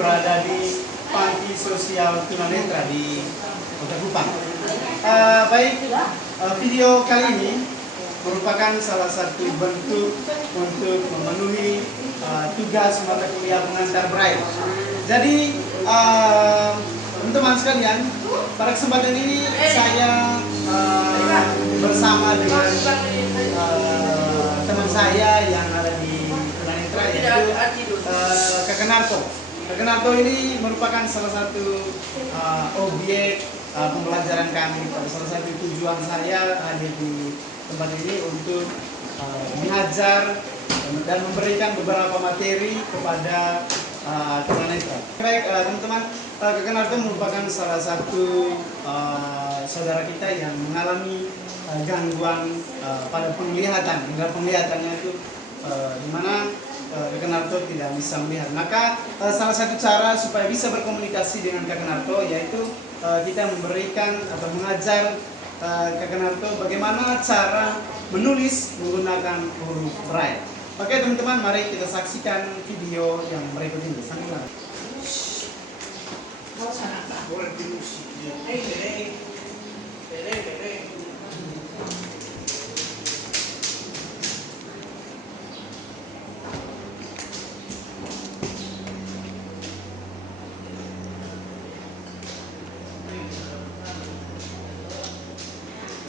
berada di panti sosial tunanetra di Kota Kupang. Video kali ini merupakan salah satu bentuk untuk memenuhi tugas mata kuliah pengantar Braille. Jadi teman-teman sekalian, pada kesempatan ini saya bersama dengan teman saya yang ada di tunanetra, yaitu Kakak Narto. Kakak Narto ini merupakan salah satu objek pembelajaran kami. Salah satu tujuan saya hadir di tempat ini untuk mengajar dan memberikan beberapa materi kepada tunanetra. Baik teman-teman, Kakak Narto merupakan salah satu saudara kita yang mengalami gangguan pada penglihatan. Indera penglihatannya itu di mana Kakak Narto tidak bisa melihat. Maka salah satu cara supaya bisa berkomunikasi dengan Kakak Narto yaitu kita memberikan atau mengajar Kakak Narto bagaimana cara menulis menggunakan huruf Braille. Oke teman-teman, mari kita saksikan video yang berikut ini. Sambil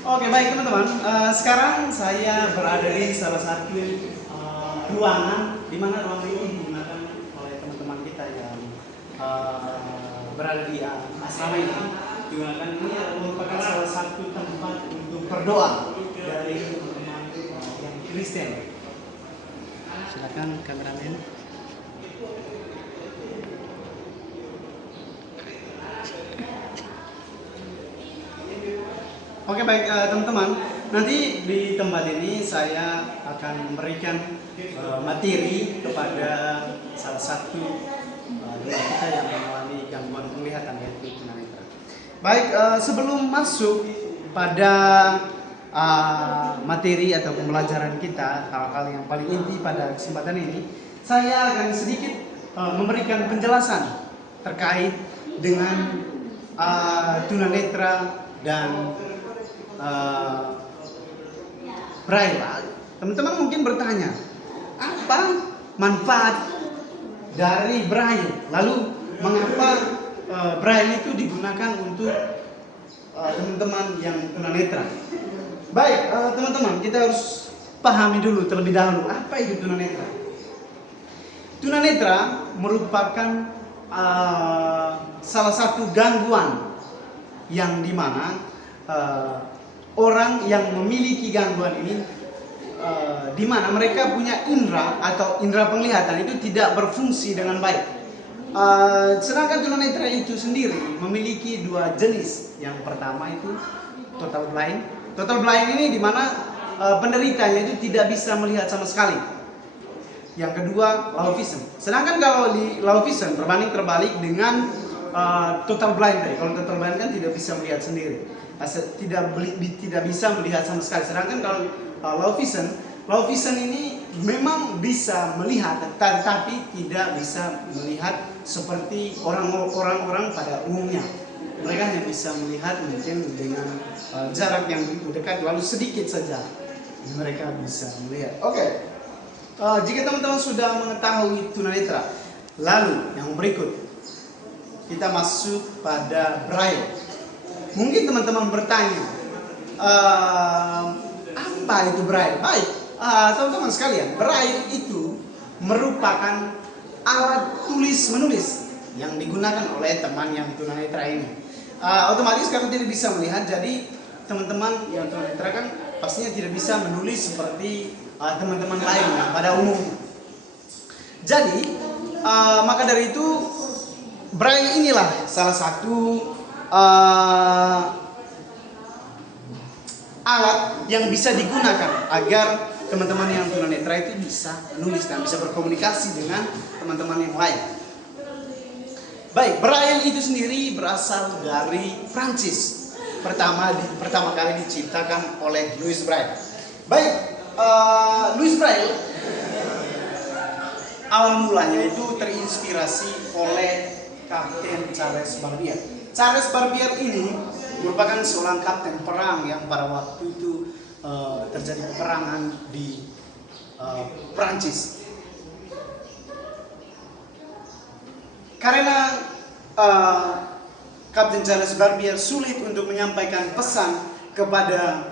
Oke, baik teman-teman, sekarang saya berada di salah satu ruangan di mana ruangan ini digunakan oleh teman-teman kita yang berada di asrama ini. Digunakan ini merupakan salah satu tempat untuk berdoa dari teman-teman yang Kristen. Silakan kameramen. Oke, baik teman-teman, nanti di tempat ini saya akan memberikan materi kepada salah satu dari kita yang mengalami gangguan penglihatan, yaitu tunanetra. Baik, sebelum masuk pada materi atau pembelajaran kita, hal-hal yang paling inti pada kesempatan ini, saya akan sedikit memberikan penjelasan terkait dengan tunanetra dan Braille. Teman-teman mungkin bertanya, apa manfaat dari Braille? Lalu mengapa Braille itu digunakan untuk teman-teman yang tunanetra? Baik, teman-teman, kita harus pahami dulu terlebih dahulu apa itu tunanetra. Tunanetra merupakan salah satu gangguan yang dimana orang yang memiliki gangguan ini di mana mereka punya indera atau indera penglihatan itu tidak berfungsi dengan baik. Sedangkan tunanetra itu sendiri memiliki dua jenis. Yang pertama itu total blind. Total blind ini di mana penderitanya itu tidak bisa melihat sama sekali. Yang kedua low vision. Sedangkan kalau di low vision berbanding terbalik dengan total blind tadi. Kalau total blind kan tidak bisa melihat sendiri. Tidak bisa melihat sama sekali. Sedangkan kalau low vision ini memang bisa melihat, tetapi tidak bisa melihat seperti orang-orang pada umumnya. Mereka hanya bisa melihat mungkin dengan jarak yang begitu dekat, lalu sedikit saja mereka bisa melihat. Oke, jika teman-teman sudah mengetahui tunanetra, lalu yang berikut kita masuk pada Braille. Mungkin teman-teman bertanya, apa itu Braille? Baik, teman-teman sekalian, Braille itu merupakan alat tulis-menulis yang digunakan oleh teman yang tunanetra ini. Otomatis karena tidak bisa melihat, jadi teman-teman yang tunanetra kan pastinya tidak bisa menulis seperti teman-teman lain yang pada umumnya. Jadi, maka dari itu Braille inilah salah satu alat yang bisa digunakan agar teman-teman yang tunanetra itu bisa menulis dan bisa berkomunikasi dengan teman-teman yang lain. Baik, Braille itu sendiri berasal dari Prancis. Pertama kali diciptakan oleh Louis Braille. Baik, Louis Braille awal mulanya itu terinspirasi oleh Kapten Charles Barbier. Charles Barbier ini merupakan seorang kapten perang yang pada waktu itu terjadi peperangan di Prancis. Karena Kapten Charles Barbier sulit untuk menyampaikan pesan kepada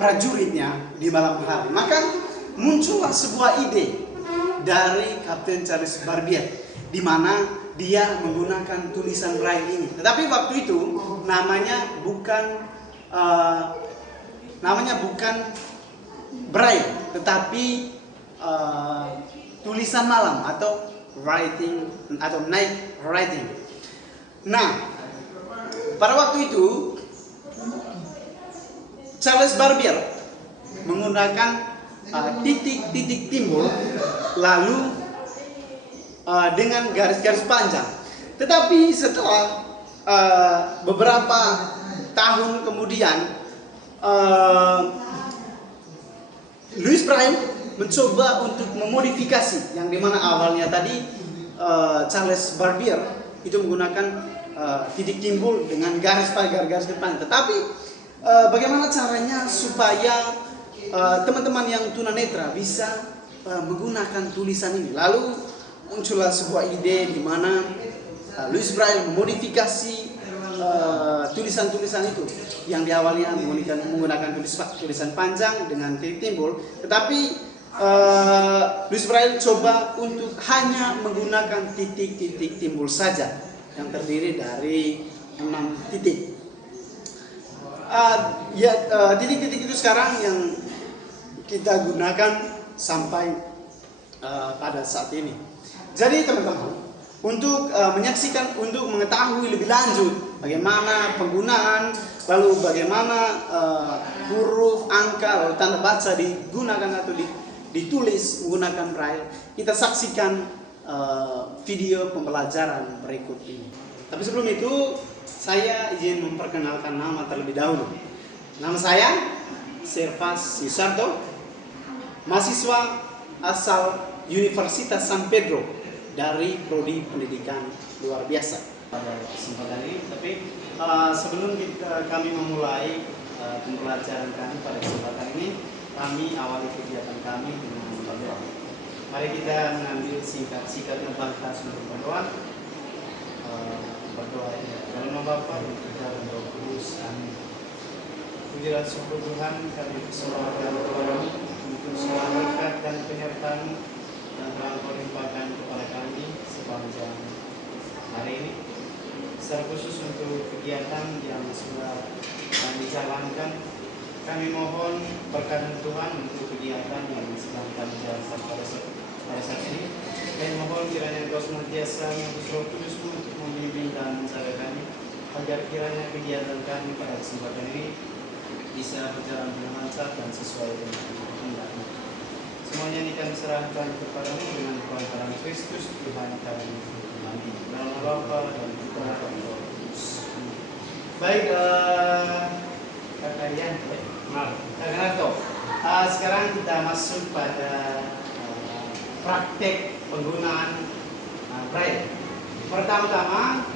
prajuritnya di malam hari, maka muncullah sebuah ide dari Kapten Charles Barbier, di mana dia menggunakan tulisan Braille ini. Tetapi waktu itu namanya bukan Braille, tetapi tulisan malam atau writing atau night writing. Nah, pada waktu itu Charles Barbier menggunakan titik-titik timbul lalu dengan garis-garis panjang. Tetapi setelah beberapa tahun kemudian Louis Braille mencoba untuk memodifikasi yang dimana awalnya tadi Charles Barbier itu menggunakan titik timbul dengan garis depan. Tetapi bagaimana caranya supaya teman-teman yang tunanetra bisa menggunakan tulisan ini? Lalu muncullah sebuah ide di mana Louis Braille memodifikasi tulisan-tulisan itu yang di awalnya menggunakan tulisan panjang dengan titik timbul, tetapi Louis Braille coba untuk hanya menggunakan titik-titik timbul saja yang terdiri dari 6 titik. Titik-titik itu sekarang yang kita gunakan sampai pada saat ini. Jadi teman-teman, untuk menyaksikan, untuk mengetahui lebih lanjut bagaimana penggunaan, lalu bagaimana huruf, angka, lalu tanda baca digunakan atau ditulis menggunakan Braille, kita saksikan video pembelajaran berikut ini. Tapi sebelum itu, saya izin memperkenalkan nama terlebih dahulu. Nama saya Servas Yusarto, mahasiswa asal Universitas San Pedro dari Prodi Pendidikan Luar Biasa. Pada kesempatan ini, tapi sebelum kami memulai pembelajaran kami pada kesempatan ini, kami awali kegiatan kami dengan berdoa. Mari kita mengambil singkat ngebahas untuk berdoa. Berdoa ya. Dalam nama Bapa dan Putra dan Roh Kudus. Amin. Pujilah syukur Tuhan, kami persembahkan kepadamu untuk semua berkat dan penyertaan yang telah Kau limpahkan kepada kami sepanjang hari ini. Secara khusus untuk kegiatan yang sudah kami jalankan, kami mohon berkat Tuhan untuk kegiatan yang sedang kami jalankan pada saat ini. Dan mohon kiranya Engkau senantiasa mengutus Roh Kudus-Mu untuk membimbing dan menjaga kami, agar kiranya kegiatan kami pada kesempatan ini bisa berjalan dengan lancar dan sesuai dengan kehendak-Mu. Semuanya ini kami serahkan kepadamu dengan perantaraan Kristus Tuhan kami. Amin. Dalam nama Bapa dan Putra dan Roh Kudus. Baik, Kakak Ian, Kakak Narto. Sekarang kita masuk pada praktek penggunaan Braille. Pertama-tama,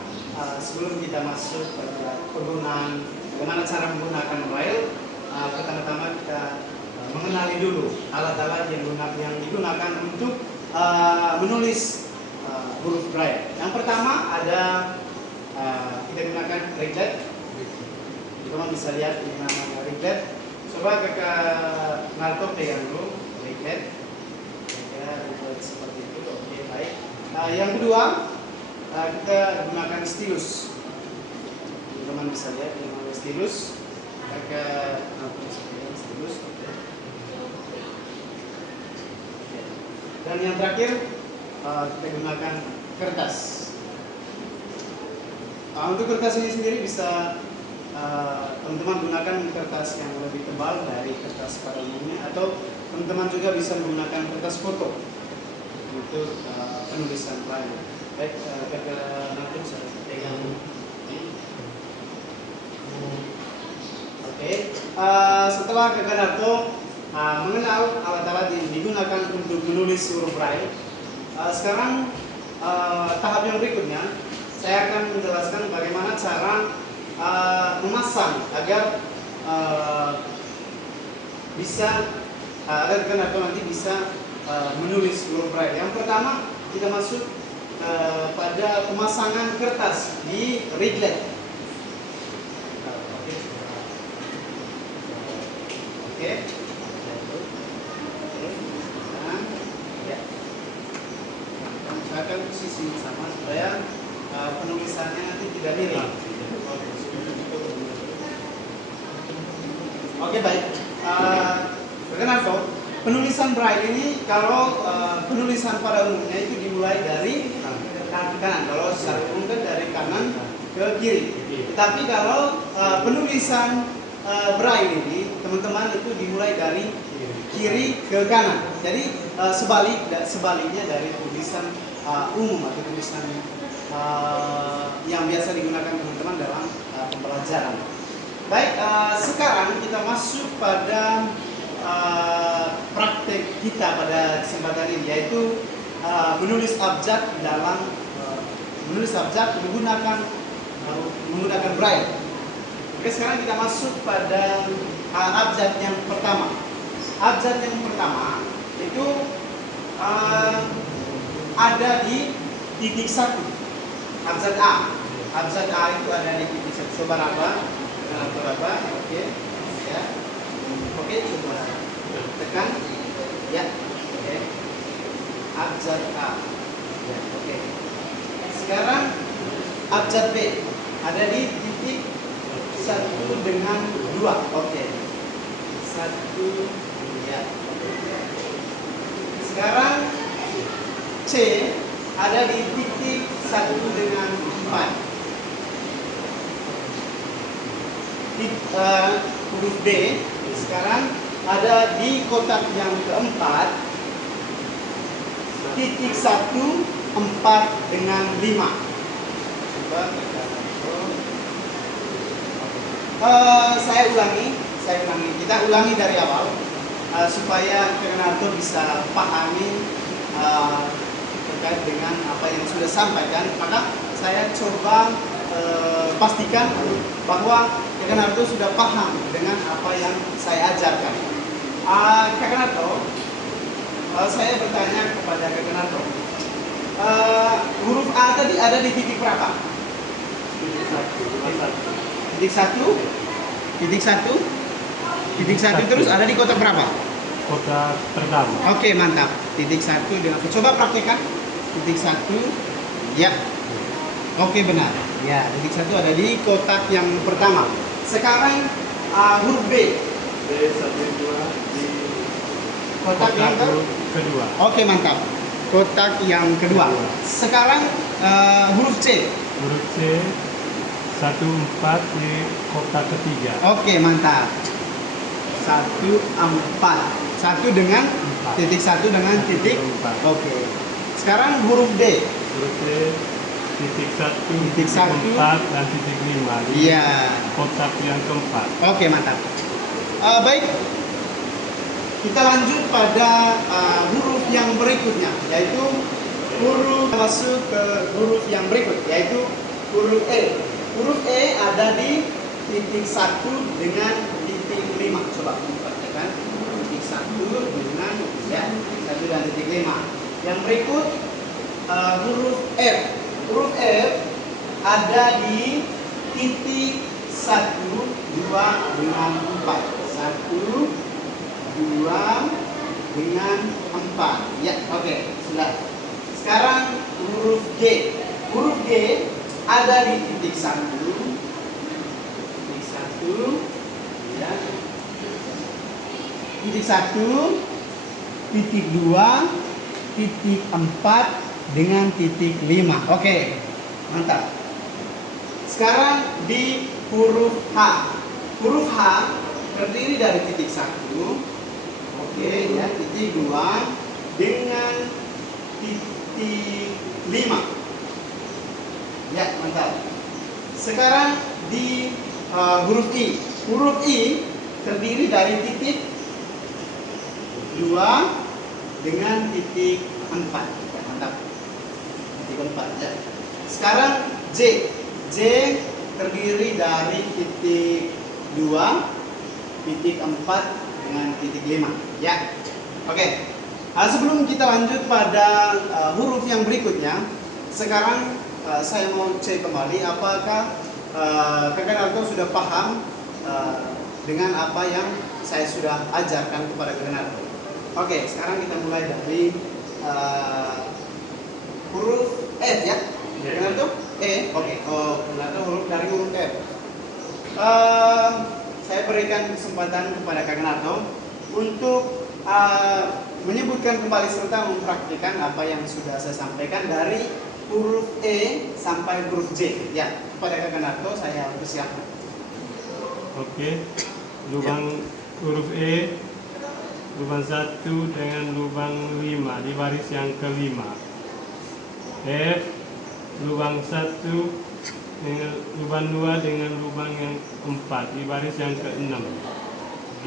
sebelum kita masuk pada penggunaan, bagaimana cara menggunakan Braille, pertama-tama kita mengenali dulu alat-alat yang digunakan untuk menulis huruf Braille. Yang pertama ada kita gunakan Riglet. Teman bisa lihat ini namanya Riglet. Coba Kakak Narto pegang dulu Riglet. Seperti itu, oke, baik. Yang kedua, kita gunakan stylus. Teman-teman bisa lihat ini namanya stylus. Kakak stylus. Dan yang terakhir, kita gunakan kertas. Untuk kertas ini sendiri bisa teman-teman gunakan kertas yang lebih tebal dari kertas pada umumnya, atau teman-teman juga bisa menggunakan kertas foto untuk penulisan Braille. Baik, Kakak Narto saya pegang. Oke, setelah Kakak Narto mengenal alat-alat yang digunakan untuk menulis huruf Braille. Sekarang tahap yang berikutnya, saya akan menjelaskan bagaimana cara memasang agar agar rekan nanti bisa menulis huruf Braille. Yang pertama, kita masuk pada pemasangan kertas di Riglet. Oke. Saya akan posisi sama supaya penulisannya nanti tidak miring. Oke, baik. Rekan penulisan Braille ini kalau penulisan pada umumnya itu dimulai dari kanan. Kalau secara umum kan dari kanan ke kiri. Tetapi kalau penulisan Braille ini, teman-teman, itu dimulai dari kiri ke kanan. Jadi sebaliknya dari tulisan umum atau tulisan yang biasa digunakan teman-teman dalam pembelajaran. Baik, sekarang kita masuk pada praktek kita pada kesempatan ini, yaitu menulis abjad menggunakan Braille. Oke, sekarang kita masuk pada abjad yang pertama. Abjad yang pertama itu ada di titik 1. Abjad A. Abjad A itu ada di titik 1. Coba apa? Oke. Ya. Oke, coba tekan. Ya. Oke. Abjad A. Ya, oke. Sekarang abjad B ada di titik 1 dengan 2. Oke. 1. Ya. Sekarang C ada di titik 1 dengan 4. Huruf B sekarang ada di kotak yang keempat, titik 1, 4 dengan 5. Coba saya ulangi, kita ulangi dari awal supaya Rekanarto bisa pahami terkait dengan apa yang sudah sampaikan. Maka saya coba pastikan bahwa Rekanarto sudah paham dengan apa yang saya ajarkan. Rekanarto, saya bertanya kepada Rekanarto, huruf A tadi ada di titik berapa? Titik 1. Titik 1 terus ada di kotak berapa? Kotak pertama. Oke, mantap. Titik 1 dengan, coba praktekkan. Titik 1. Ya. Oke, benar. Ya, titik 1 ada di kotak yang pertama. Sekarang huruf B. B1 2 di Kotak yang kedua. Oke, mantap. Kotak yang kedua. Sekarang huruf C. Huruf C 1 4 di kotak ketiga. Oke, mantap. 1 4. 1 dengan titik 1 dengan titik 4. Oke. Sekarang huruf D. Huruf D titik 1, Titik 1, 4 dan titik 5 di Iya. kotak yang keempat. Oke, mantap. Baik. Kita lanjut pada huruf yang berikutnya, yaitu masuk ke huruf yang berikut, yaitu huruf E. Huruf E ada di titik 1 dengan titik 5. Coba perhatikan. Titik 1 dengan titik 1 dan titik 5. Yang berikut huruf F. Huruf F ada di titik 1, 2 dengan 4. 1, 2 dengan 4. Ya, oke, sudah. Sekarang huruf G. Huruf G ada di titik 1, ya. Titik 1, titik 2, titik 4 dengan titik 5. Oke, mantap. Sekarang di huruf H. Huruf H terdiri dari titik 1, oke, ya, titik 2 dengan titik 5. Ya, mantap. Sekarang di huruf I. Huruf I terdiri dari titik 2 dengan titik 4. Ya, mantap. Titik 4 ya. Sekarang J. J terdiri dari titik 2, titik 4 dengan titik 5. Ya. Oke. Sebelum kita lanjut pada huruf yang berikutnya, sekarang saya mau cek kembali apakah Kakak Narto sudah paham dengan apa yang saya sudah ajarkan kepada Kakak Narto. Oke, sekarang kita mulai dari huruf F ya. Kakak Narto? E. Oke. Kakak Narto huruf dari huruf F. Saya berikan kesempatan kepada Kakak Narto untuk menyebutkan kembali serta mempraktikkan apa yang sudah saya sampaikan dari huruf E sampai huruf J. Ya, kepada Kakak Narto saya persilakan. Oke, lubang huruf E, lubang 1 dengan lubang 5 di baris yang kelima. F, lubang 1 dengan lubang 2 dengan lubang yang 4 di baris yang ke-6. G,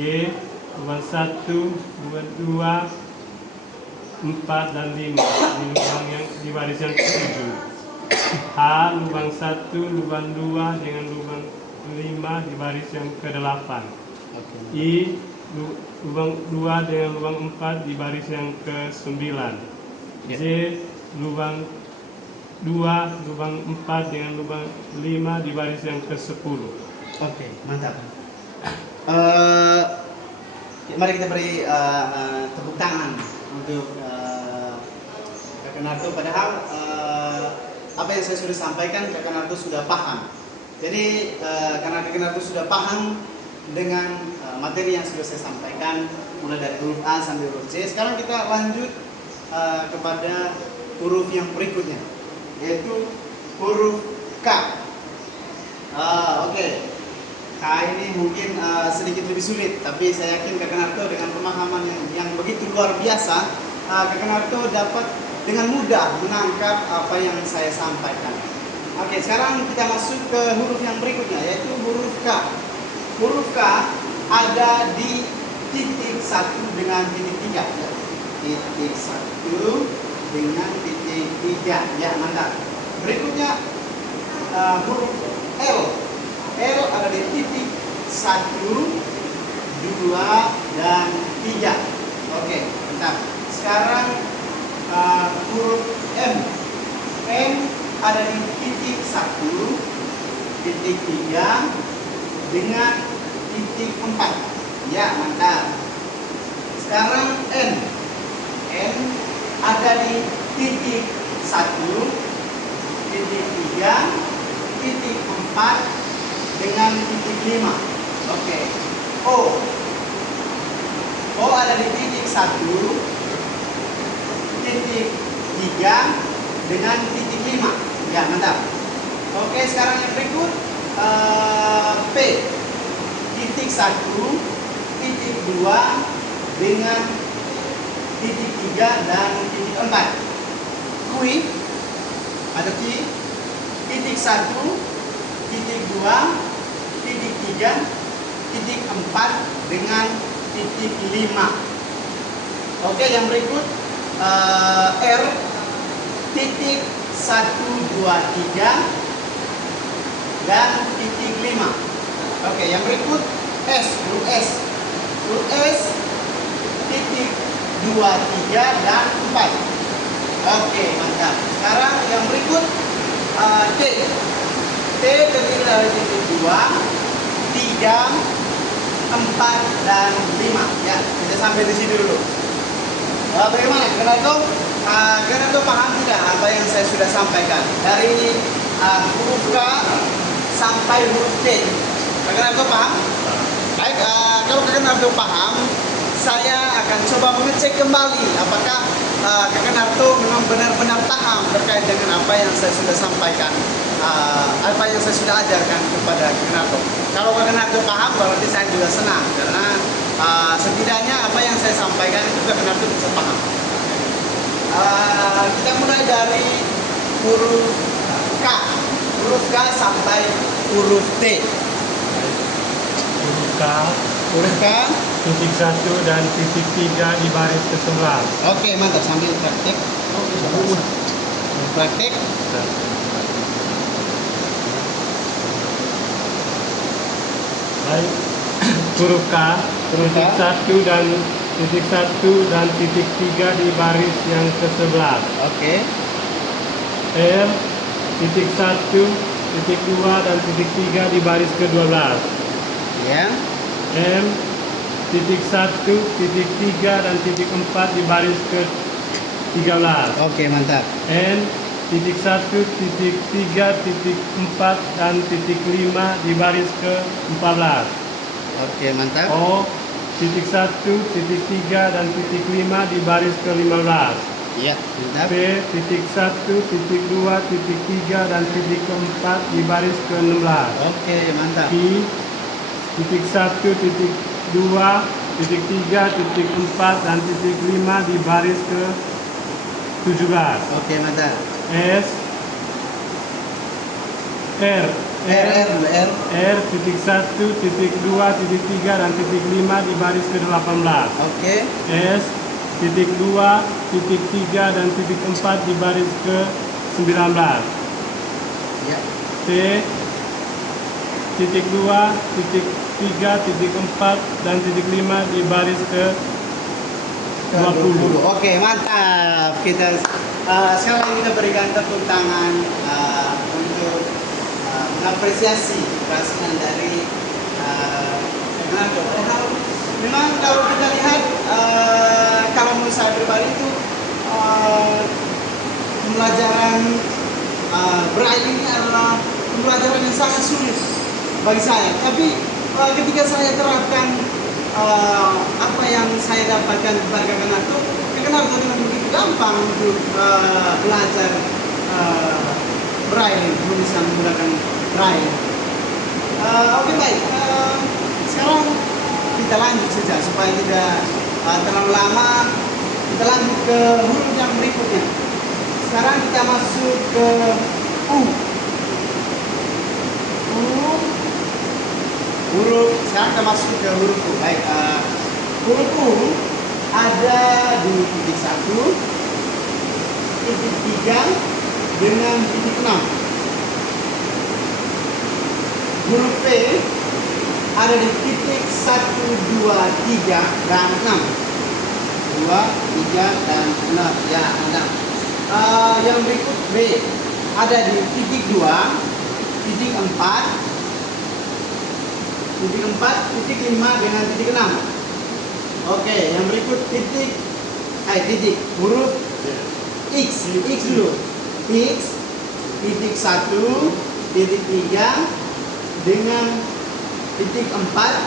lubang 1, lubang 2, 4 dan 5 di lubang yang di baris yang ke-7. H, lubang 1, lubang 2 dengan lubang 5 di baris yang ke-8. I, lubang 2 dengan lubang 4 di baris yang ke-9. J, lubang 2, lubang 4 dengan lubang 5 di baris yang ke-10. Oke, mantap. Mari kita beri tepuk tangan untuk Kakak Narto. Padahal apa yang saya sudah sampaikan Kakak Narto sudah paham. Jadi karena Kakak Narto sudah paham dengan materi yang sudah saya sampaikan mulai dari huruf A sampai huruf C, sekarang kita lanjut kepada huruf yang berikutnya, yaitu huruf K. Oke. K ini mungkin sedikit lebih sulit, tapi saya yakin Kakak Narto dengan pemahaman yang begitu luar biasa, Kakak Narto dapat dengan mudah menangkap apa yang saya sampaikan. Oke, sekarang kita masuk ke huruf yang berikutnya, yaitu huruf K. Huruf K ada di titik 1 dengan titik 3. Titik 1 dengan titik 3. Ya, mantap. Berikutnya huruf L. L ada di titik 1, 2, dan 3. Oke, mantap. Sekarang huruf M. M ada di titik 1, titik 3, dengan titik 4. Ya, mantap. Sekarang N. N ada di titik 1, titik 3, titik 4, dengan titik 5. Oke. O. O ada di titik 1, titik 3, dengan titik 5. Ya, mantap. Oke, sekarang yang berikut P. Titik 1, titik 2, dengan titik 3 dan titik 4. Q. Ada Q. Titik 1, titik 2, titik 3, titik 4, dengan titik 5. Oke, yang berikut R. Titik 1, 2, 3, dan titik 5. Oke, yang berikut S. Huruf S. Huruf S. Titik 2, 3, dan 4. Oke, mantap. Sekarang yang berikut T. T terdiri dari titik 2, 3, 4, dan 5. Ya, kita sampai di sini dulu. Bagaimana? Kakak Narto paham tidak apa yang saya sudah sampaikan dari huruf K sampai huruf T? Kakak Narto paham? Baik, kalau Kakak Narto paham, saya akan coba mengecek kembali apakah Kakak Narto memang benar-benar paham terkait dengan apa yang saya sudah sampaikan, apa yang saya sudah ajarkan kepada Kakak Narto. Kalau Kakak Narto paham, berarti saya juga senang karena setidaknya apa yang saya sampaikan itu Kakak Narto bisa paham. Kita mulai dari huruf K. Huruf K sampai huruf T. Huruf K. Huruf K titik 1 dan titik 3 di baris ke-11. Oke, mantap. Sambil praktek. Praktek. Baik. Huruf K, titik 1 dan titik 1 dan titik 3 di baris yang ke-11. Oke. R, titik 1, titik 2 dan titik 3 di baris ke-12. Ya. M, titik 1, titik 3 dan titik 4 di baris ke-13. Oke, mantap. N, titik 1, titik 3, titik 4 dan titik 5 di baris ke-14. Oke, mantap. O, titik 1, titik 3 dan titik 5 di baris ke-15. Iya, mantap. P, titik 1, titik 2, titik 3 dan titik ke-4 di baris ke-16. Oke, mantap. I, titik 1, titik 2, titik 3, titik 4 dan titik 5 di baris ke-17. Oke, mantap. S, R, R. titik 1, titik 2, titik 3 dan titik 5 di baris ke-18. Oke. S, titik 2, titik 3 dan titik 4 di baris ke-19. Ya. T, titik 2, titik 3, titik 4 dan titik 5 di baris ke-20. Oke, mantap. Kita sekali lagi kita berikan tepuk tangan untuk mengapresiasi keberhasilan dari Leonardo. Padahal memang kalau kita lihat kalau menurut saya pribadi itu pembelajaran Braille ini adalah pembelajaran yang sangat sulit bagi saya. Tapi ketika saya terapkan apa yang saya dapatkan kepada Leonardo dengan begitu gampang untuk belajar Braille, bisa menggunakan Braille. Oke, baik. Sekarang kita lanjut saja supaya tidak terlalu lama. Kita lanjut ke huruf yang berikutnya. Sekarang kita masuk ke U. Sekarang kita masuk ke huruf U. Baik, huruf U ada di titik 1, titik 3 dengan titik 6. Huruf P ada di titik 1, 2, 3 dan 6. 2, 3 dan 6. Ya, 6. Yang berikut B ada di titik 2, titik 4, titik 5 dengan titik 6. Oke, yang berikut titik huruf X dulu. X, titik 1, titik 3 dengan titik 4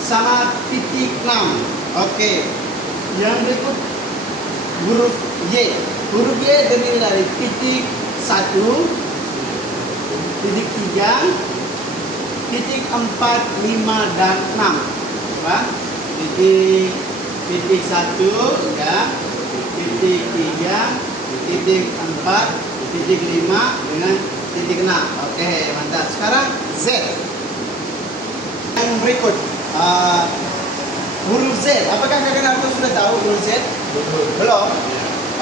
sama titik 6. Oke. Yang berikut huruf Y. Huruf Y terdiri dari titik 1, titik 3, titik 4, 5 dan 6. Apa? Titik 1 ya, titik 3, titik 4, titik 5 dengan titik 6. Oke, mantap. Sekarang Z. Yang berikut huruf Z. Apakah kakak sudah tahu huruf Z? Belum.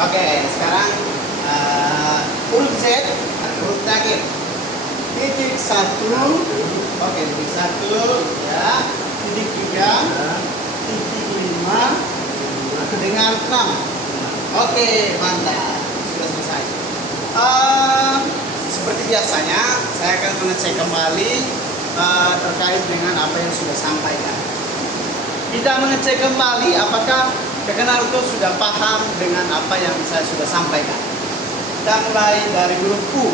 Oke, sekarang huruf Z, huruf terakhir. Titik 1. Oke, titik 1 ya, titik 3, titik 5 dengan 6. Oke, mantap. Sudah selesai. Seperti biasanya, saya akan mengecek kembali terkait dengan apa yang sudah sampaikan. Kita mengecek kembali apakah Kakak Naruto sudah paham dengan apa yang saya sudah sampaikan. Kita mulai dari huruf U.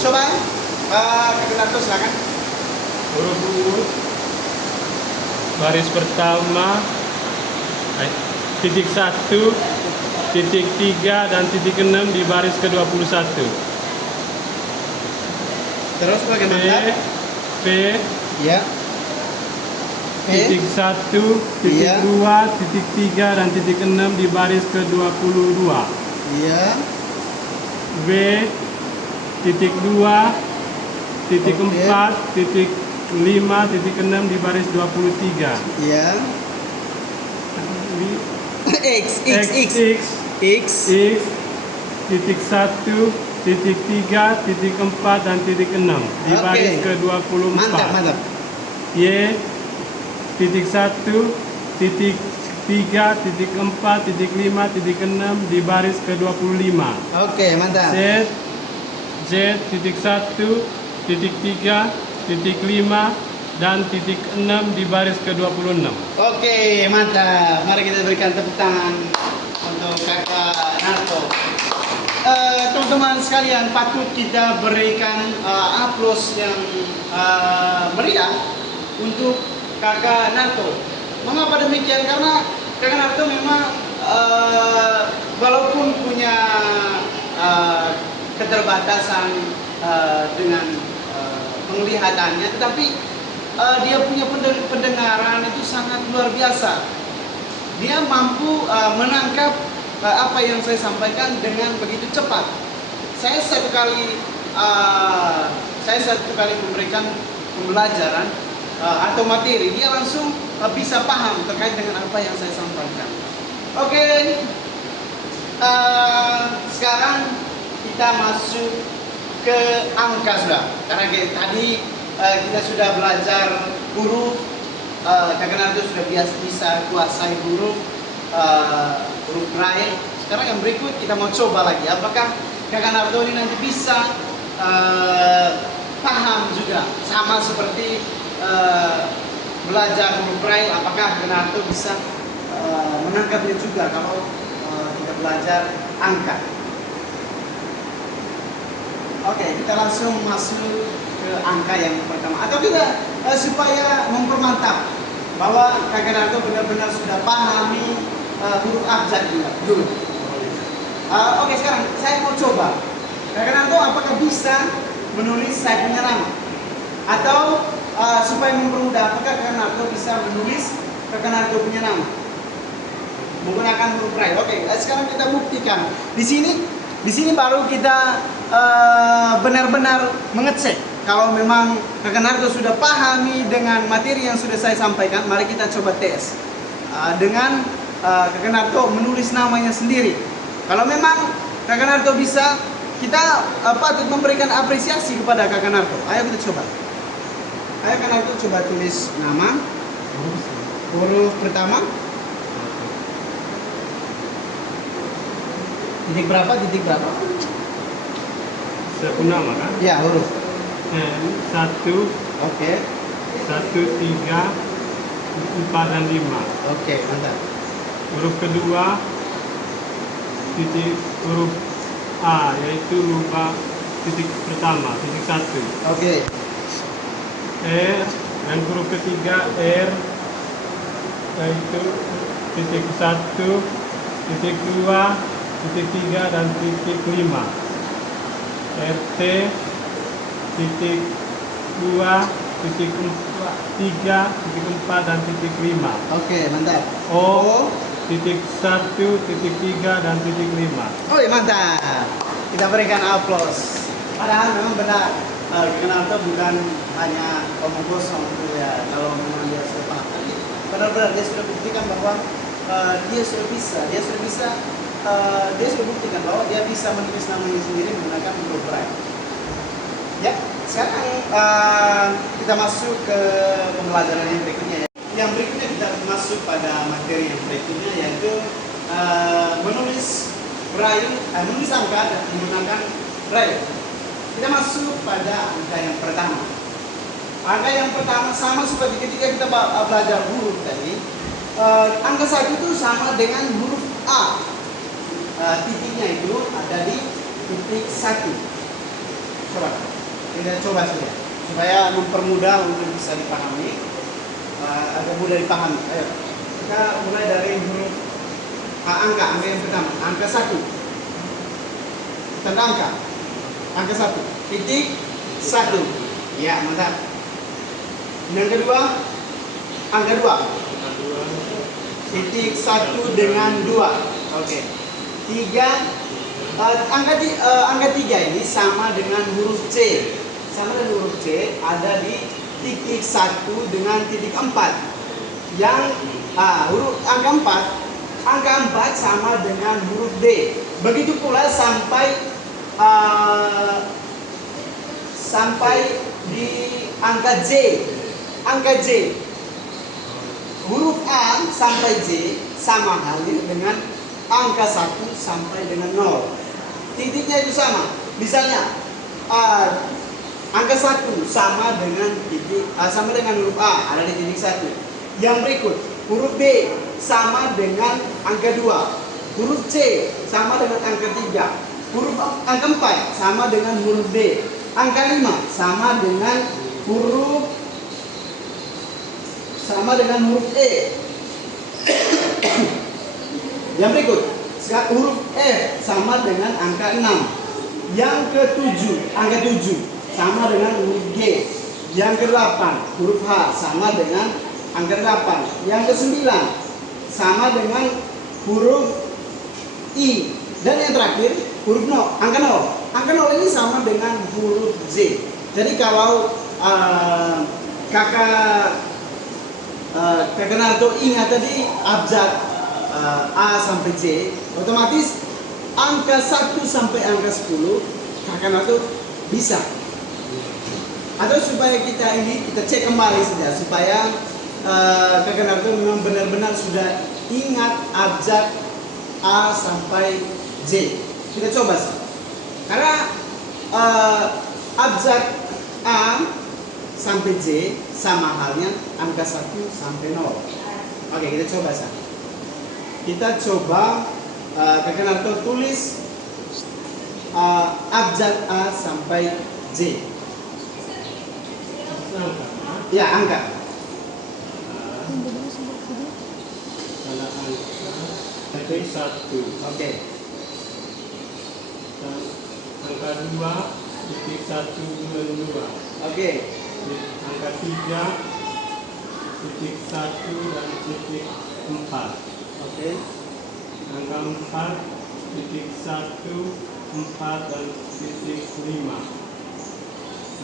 Coba, Kakak Naruto silakan. Huruf U, baris pertama, titik 1, titik 3 dan titik 6 di baris ke-21. Terus bagaimana? P, Ya. titik 1, titik Iya. 2, titik 3 dan titik 6 di baris ke-22. Iya. W, titik 2, titik Oke. 4, titik 5, titik 6 di baris 23. Iya. X. Titik 1, titik 3, titik 4, dan titik 6 di baris ke-24. Mantap. Y, titik 1, titik 3, titik 4, titik 5, titik 6 di baris ke-25. Oke, mantap. Z, titik 1, titik 3, titik 5, dan titik 6 di baris ke-26. Oke, mantap. Mari kita berikan tepuk tangan untuk kakak Narto. Teman-teman sekalian, patut kita berikan aplaus yang meriah untuk kakak Narto. Mengapa demikian? Karena kakak Narto memang walaupun punya keterbatasan dengan penglihatannya, tetapi dia punya pendengaran itu sangat luar biasa. Dia mampu menangkap apa yang saya sampaikan dengan begitu cepat. Saya satu kali memberikan pembelajaran atau materi, dia langsung bisa paham terkait dengan apa yang saya sampaikan. Oke, sekarang kita masuk ke angka sudah. Karena tadi kita sudah belajar huruf, kakak Narto sudah bisa kuasai huruf Braille. Sekarang yang berikut kita mau coba lagi, apakah kakak Narto ini nanti bisa paham juga sama seperti belajar huruf Braille. Apakah kakak Narto bisa menangkapnya juga kalau kita belajar angka? Oke, kita langsung masuk ke angka yang pertama, atau kita supaya mempermantap bahwa kakak Narto benar-benar sudah pahami huruf abjad juga dulu. Oke, sekarang saya mau coba kakak Narto apakah bisa menulis saya punya nama, atau supaya mempermudah, apakah kakak Narto bisa menulis kakak Narto punya nama menggunakan huruf Braille. Oke, sekarang kita buktikan di sini baru kita benar-benar mengecek kalau memang kakak Narto sudah pahami dengan materi yang sudah saya sampaikan. Mari kita coba tes dengan kakak Narto menulis namanya sendiri. Kalau memang kakak Narto bisa, kita patut memberikan apresiasi kepada kakak Narto. Ayo kita coba. Ayo kakak Narto coba tulis nama, huruf pertama, titik berapa? Saya pun nama kan? Ya, huruf. Satu, Oke. 1, 3, 4, dan 5. Oke, mantap. Huruf kedua, huruf A, yaitu lupa titik pertama, titik 1. Oke. R, dan huruf ketiga R, yaitu titik 1, titik 2, titik 3, dan titik 5. RT, titik 2, titik 3, titik 4, dan titik 5. Oke, mantap. O, titik 1, titik 3, dan titik 5. Oh, iya, mantap. Kita berikan aplaus. Padahal memang benar, kakak Narto bukan hanya omong kosong gitu ya. Kalau memang dia sudah paham, tapi benar-benar dia sudah buktikan bahwa dia sudah buktikan bahwa dia bisa menulis namanya sendiri menggunakan huruf Braille. Ya, sekarang kita masuk ke pembelajaran yang berikutnya ya. Yang berikutnya kita masuk pada materi yang berikutnya, yaitu menulis Braille, menulis angka dan menggunakan Braille. Kita masuk pada angka yang pertama. Angka yang pertama sama seperti ketika kita belajar huruf tadi. Angka 1 itu sama dengan huruf A. Titiknya itu ada di titik 1. Coba kita coba saja supaya mempermudah untuk bisa dipahami, agak mudah dipahami. Ayo kita mulai dari huruf angka yang pertama, angka 1. Tanda angka 1, titik 1. Ya, mantap. Yang kedua, angka 2, titik 1 dengan 2. Oke. 3, angka 3 ini sama dengan huruf C. Sama dengan huruf C ada di titik 1 dengan titik 4. Yang huruf angka 4 angka 4 sama dengan huruf D. Begitu pula sampai di angka J. Angka J. Huruf A sampai J sama halnya dengan angka 1 sampai dengan 0. Titiknya itu sama. Misalnya angka 1 sama dengan sama dengan huruf A, ada di titik 1. Yang berikut, huruf B sama dengan angka 2. Huruf C sama dengan angka 3. Angka 4 sama dengan huruf D. Angka 5 sama dengan huruf E. Yang berikut, huruf F sama dengan angka 6. Yang ke-7, angka 7 sama dengan huruf G. Yang ke-8, huruf H sama dengan angka 8. Yang ke-9 sama dengan huruf I. Dan yang terakhir, huruf 0, angka 0. Angka 0 ini sama dengan huruf Z. Jadi kalau kakak Narto ingat tadi abjad A sampai J, otomatis angka 1 sampai angka 10 kakak Narto bisa. Atau supaya kita cek kembali saja supaya kakak Narto memang benar-benar sudah ingat abjad A sampai J. Kita coba sih. Karena abjad A sampai J sama halnya angka 1 sampai 0. Oke, kita coba sah. Kita coba kakak Narto tulis abjad A sampai J. Ya, angka. Titik 1. Oke. Angka 2 titik 122. Oke. Angka 3 titik 1 dan titik 4. Oke. Angka 4 titik 1, 4 dan titik 5.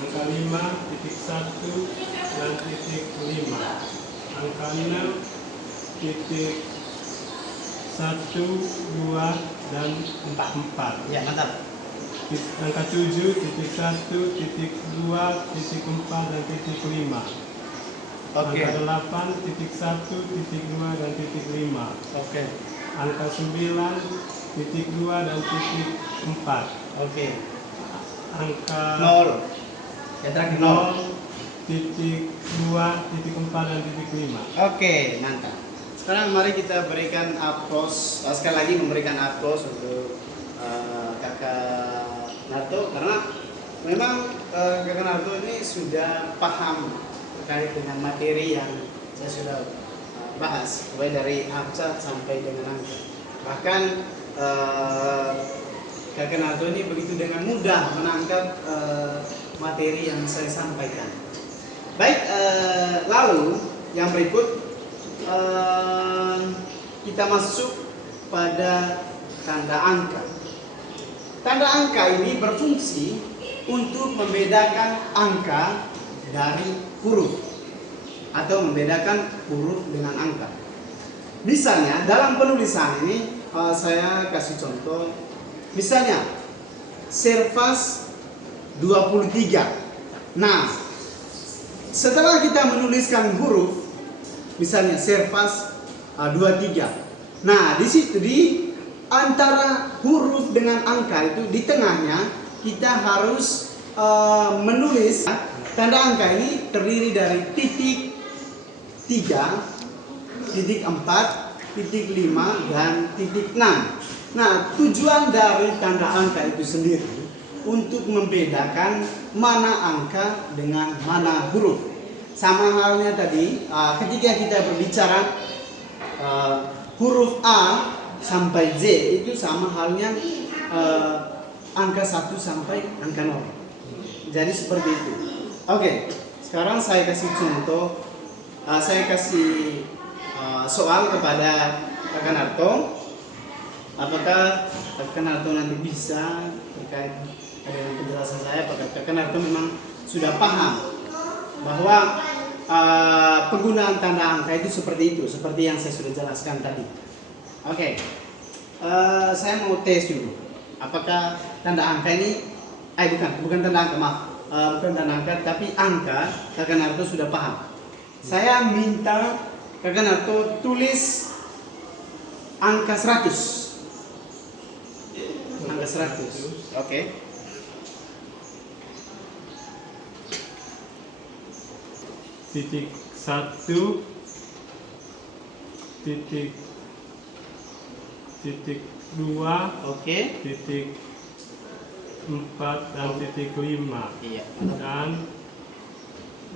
Angka 5 titik 1 dan titik 5. Angka 6 titik 1, 2 dan 4. Ya, mantap. Angka 7 titik 1 titik 2 titik 4 dan titik 5. Oke. Angka 8 titik 1 titik 2 dan titik 5. Oke. Angka 9 titik 2 dan titik 4. Oke. Angka 0. Yang terakhir 0. 0 titik 2 titik 4 dan titik 5. Oke, mantap. Sekarang mari kita berikan aplaus, sekali lagi memberikan aplaus untuk kakak Narto, karena memang kakak Narto ini sudah paham terkait dengan materi yang saya sudah bahas, mulai dari abjad sampai dengan angka. Bahkan kakak Narto ini begitu dengan mudah menangkap materi yang saya sampaikan. Baik, lalu yang berikut kita masuk pada tanda angka. Tanda angka ini berfungsi untuk membedakan angka dari huruf atau membedakan huruf dengan angka. Misalnya dalam penulisan ini saya kasih contoh. Misalnya Servas 23. Nah, setelah kita menuliskan huruf, misalnya Servas 23. Nah, di situ di antara huruf dengan angka itu di tengahnya kita harus menulis tanda angka ini terdiri dari titik 3, titik 4, titik 5 dan titik 6. Nah, tujuan dari tanda angka itu sendiri untuk membedakan mana angka dengan mana huruf. Sama halnya tadi ketika kita berbicara huruf A sampai Z itu sama halnya angka 1 sampai angka 0. Jadi seperti itu. Oke, sekarang saya kasih contoh, saya kasih soal kepada kakak Narto. Apakah kakak Narto nanti bisa terkait dengan penjelasan saya? Apakah kakak Narto memang sudah paham bahwa penggunaan tanda angka itu seperti yang saya sudah jelaskan tadi. Oke. Saya mau tes dulu. Apakah tanda angka ini, bukan tanda angka, maaf. Bukan tanda angka, tapi angka Kakak Narto sudah paham. Saya minta Kakak Narto tulis angka 100. Angka 100. Oke. Titik 1, titik 2, Oke. titik 4 dan titik 5. Iya. Dan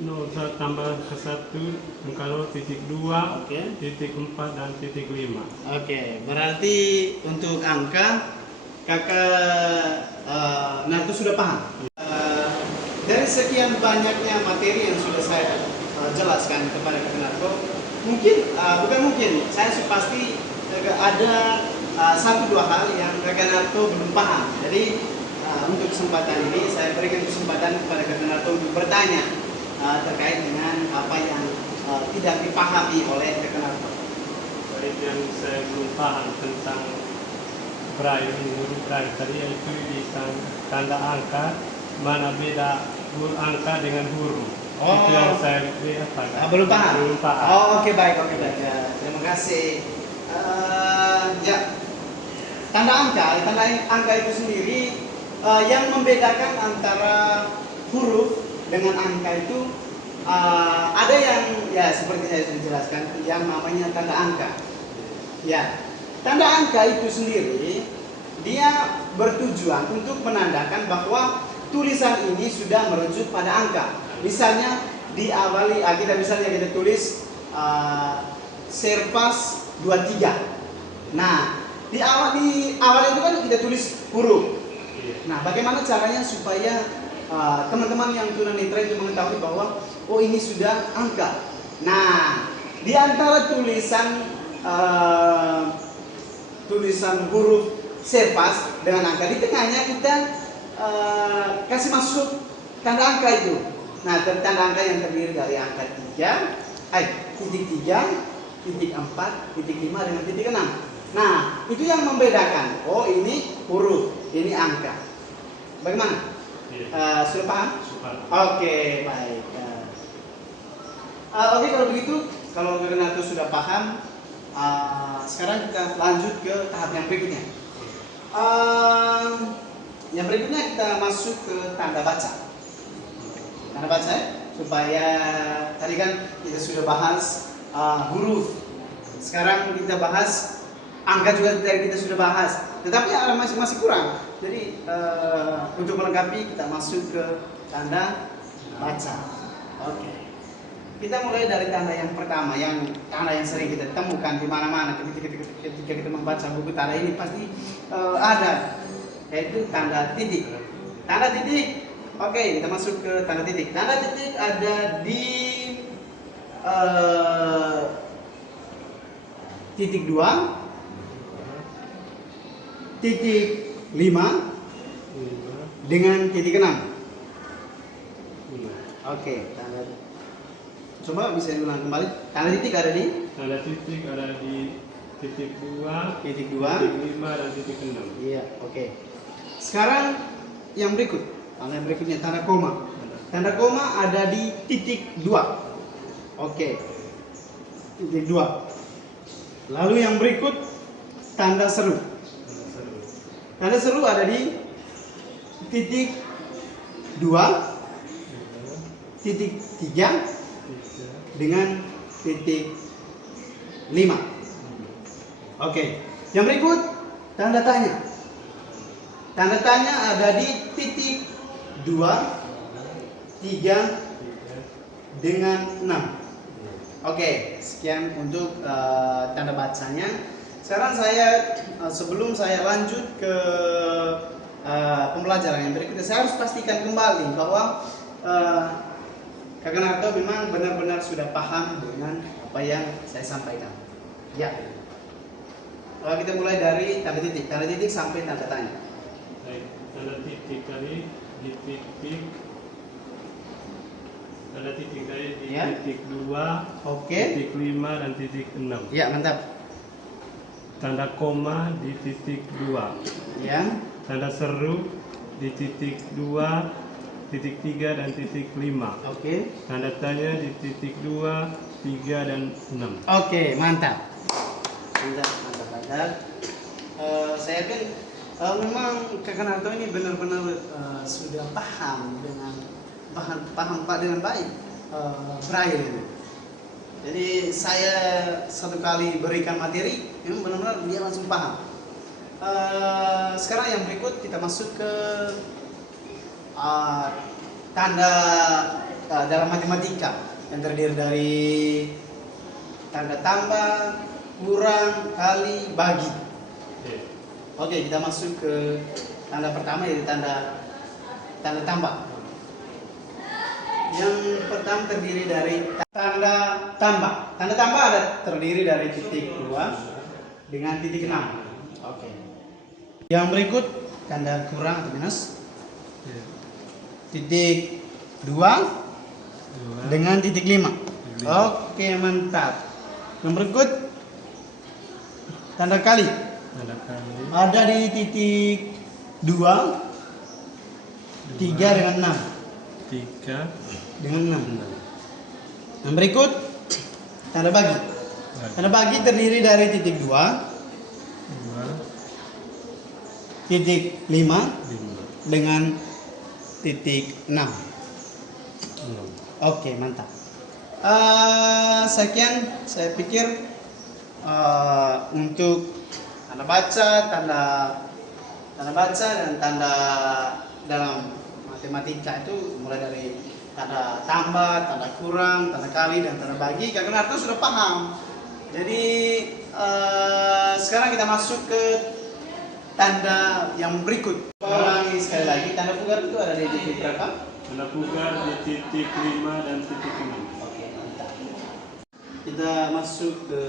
0 tambah ke 1 kalau titik 2, Oke. titik 4 dan titik 5. Oke, berarti untuk angka Kakak Narto sudah paham. Dari sekian banyaknya materi yang sudah saya jelaskan kepada Kakak Narto, saya pasti ada 1-2 hal yang Kakak Narto belum paham. Jadi untuk kesempatan ini saya berikan kesempatan kepada Kakak Narto untuk bertanya terkait dengan apa yang tidak dipahami oleh Kakak Narto. Baik, yang saya belum paham tentang braille, huruf braille tadi, yaitu di tanda angka, mana beda huruf angka dengan huruf. Itu yang saya Belum paham. Belum paham. Oh, oke, baik. Ya, terima kasih. Ya, tanda angka itu sendiri yang membedakan antara huruf dengan angka itu ada yang ya seperti saya sudah jelaskan yang namanya tanda angka. Ya, tanda angka itu sendiri dia bertujuan untuk menandakan bahwa tulisan ini sudah merujuk pada angka. Misalnya diawali kita tulis Serpas 23. Nah, di awal itu kan kita tulis huruf. Nah, bagaimana caranya supaya teman-teman yang tunanetra itu mengetahui bahwa oh ini sudah angka. Nah, di antara tulisan huruf Serpas dengan angka, di tengahnya kita kasih masuk tanda angka itu. Nah, tanda angka yang terdiri dari angka titik 3, titik 4, titik 5 dengan titik 6. Nah, itu yang membedakan. Oh, ini huruf, ini angka. Bagaimana? Sudah paham? Oke, baik. Oke, kalau begitu, kalau Kakak Narto sudah paham, sekarang kita lanjut ke tahap yang berikutnya. Yang berikutnya kita masuk ke tanda baca. Tanda baca, supaya tadi kan kita sudah bahas huruf. Sekarang kita bahas angka juga, dari kita sudah bahas. Tetapi masih kurang. Jadi untuk melengkapi kita masuk ke tanda baca. Oke. Kita mulai dari tanda yang pertama, tanda yang sering kita temukan di mana-mana ketika kita membaca buku tanda ini pasti ada, yaitu tanda titik. Tanda titik. Oke, kita masuk ke tanda titik. Tanda titik ada di titik 2, titik 5 dengan titik 6. Oke, coba bisa diulang kembali. Tanda titik ada di titik 2, titik 5 dan titik 6. Iya, oke. Sekarang yang berikutnya tanda koma. Tanda koma ada di titik 2. Oke. Titik 2. Lalu yang berikut tanda seru. Tanda seru ada di titik 2, titik 3 dengan titik 5. Oke. Yang berikut tanda tanya. Tanda tanya ada di titik 2, 3 dengan 6. Oke, sekian untuk tanda bacanya. Sekarang sebelum saya lanjut ke pembelajaran yang berikutnya, saya harus pastikan kembali bahwa Kakak Narto memang benar-benar sudah paham dengan apa yang saya sampaikan. Ya. Kalau kita mulai dari tanda titik sampai tanda tanya. Baik, tanda titik tadi di titik tadi di titik 2, Oke. titik 5 dan titik 6. Ya, mantap. tanda koma di titik 2, Ya. tanda seru di titik 2, titik 3 dan titik 5, Oke. tanda tanya di titik 2, 3 dan 6. Oke, mantap. Mantap. Saya yakin memang Kakak Narto ini benar-benar sudah paham Pak dengan baik Braille ini. Jadi saya satu kali berikan materi, memang benar-benar dia langsung paham. Sekarang yang berikut kita masuk ke tanda dalam matematika yang terdiri dari tanda tambah, kurang, kali, bagi. Oke, kita masuk ke tanda pertama, yaitu tanda tambah. Yang pertama terdiri dari tanda tambah. Tanda tambah terdiri dari titik 2 dengan titik 6. Oke. Yang berikut tanda kurang atau minus. Titik 2 dengan titik 5. Oke, mantap. Yang berikut tanda kali. Ada di titik 2, 3 dengan 6. 3 Dengan 6. Yang berikut tanda bagi. Tanda bagi terdiri dari titik 2, titik 5 dengan titik 6. Oke, mantap. Sekian saya pikir untuk tanda baca dan tanda dalam matematika itu mulai dari tanda tambah, tanda kurang, tanda kali, dan tanda bagi. Kakak Narto sudah paham. Jadi sekarang kita masuk ke tanda yang berikut. Ulangi sekali lagi, tanda pugar itu ada di titik berapa? Tanda pugar di titik 5 dan titik 6. Oke, mantap. Kita masuk ke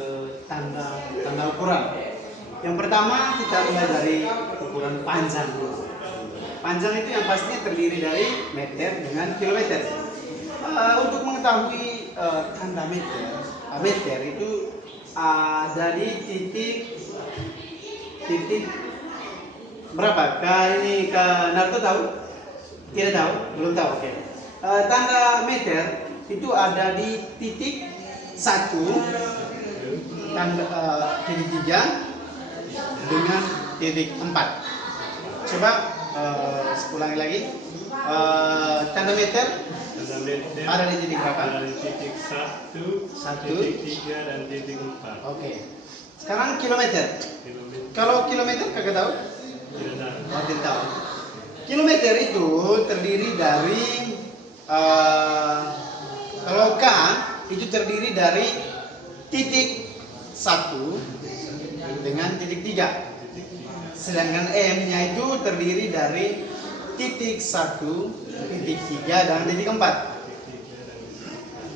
tanda ukuran. Yang pertama kita mulai dari ukuran panjang dulu. Panjang itu yang pastinya terdiri dari meter dengan kilometer. Untuk mengetahui tanda meter itu ada di titik berapa? Ini Kak Narto tahu? Tidak tahu? Belum tahu. Oke. Tanda meter itu ada di titik 1, titik 3 dengan titik 4. Coba ulangi lagi. Tanda meter ada di titik berapa? Ada di titik 1, titik 3 dan titik 4. Oke. Sekarang kilometer. Kalau kilometer kakak tahu? Tidak tahu. Kilometer itu terdiri dari kalau K itu terdiri dari titik 1 dengan titik 3. Sedangkan M-nya itu terdiri dari titik 1, titik 3 dan titik 4.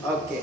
Oke.